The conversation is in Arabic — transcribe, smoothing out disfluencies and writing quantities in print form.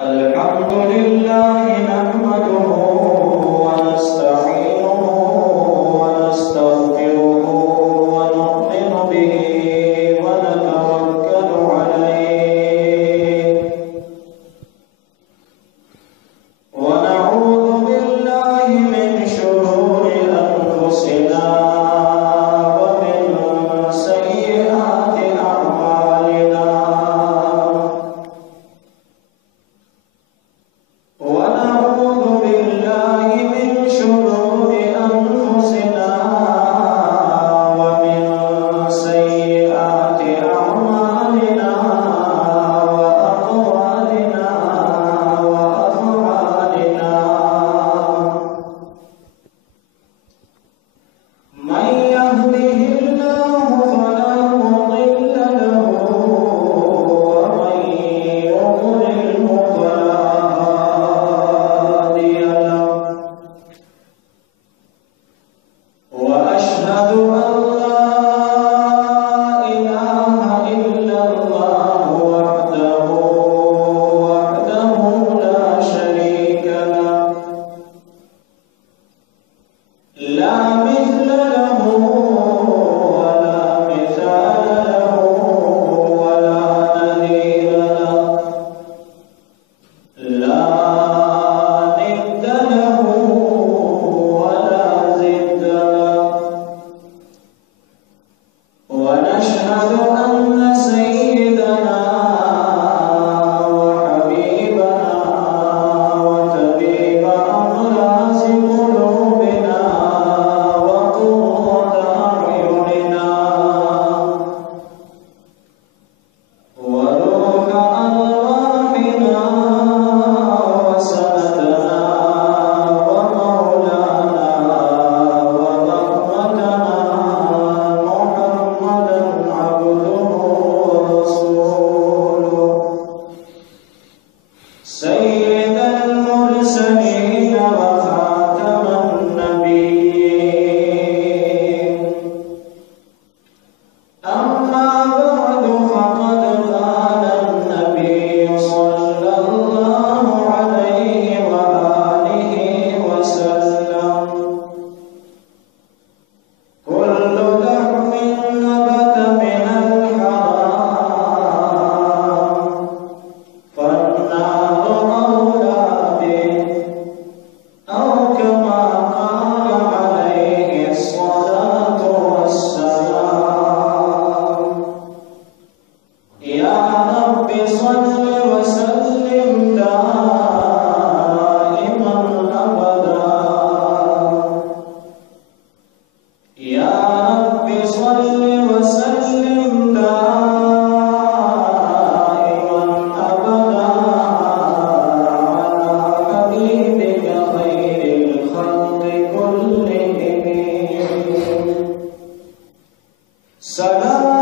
الحمد لله نحمده ونستعينه ونستغفره ونؤمن به ونتوكل عليه ونعوذ بالله من شرور أنفسنا ومن سيئات أعمالنا ونعوذ بالله من شرور أنفسنا ومن سيئات أعمالنا وأقوالنا وأفعالنا من يهده الله فلا مضل له ومن يضلله فلا هادي له وأشهد أن لا إله إلا الله وحده لا شريك له لا مثل له ولا مثال له ولا نذير له لا ند له ولا ضد له ونشهد أن سيدنا وحبيبنا وطبيب أمراض قلوبنا وقرة أعيننا وروح أرواحنا وسندنا ومولانا ومرمتنا محمدا عبده ورسوله سيد المرسلين وخاتم النبيين أما بعد فقد قال النبي صلى الله عليه وآله وسلم كل لحم نبت من الحرام فالنار أولى به أو كما قال عليه الصلاة والسلام يا رب صل وسلم دائما أبدا يا رب صل وسلم دائما أبدا على حبيبك خير الخلق كلهم سلام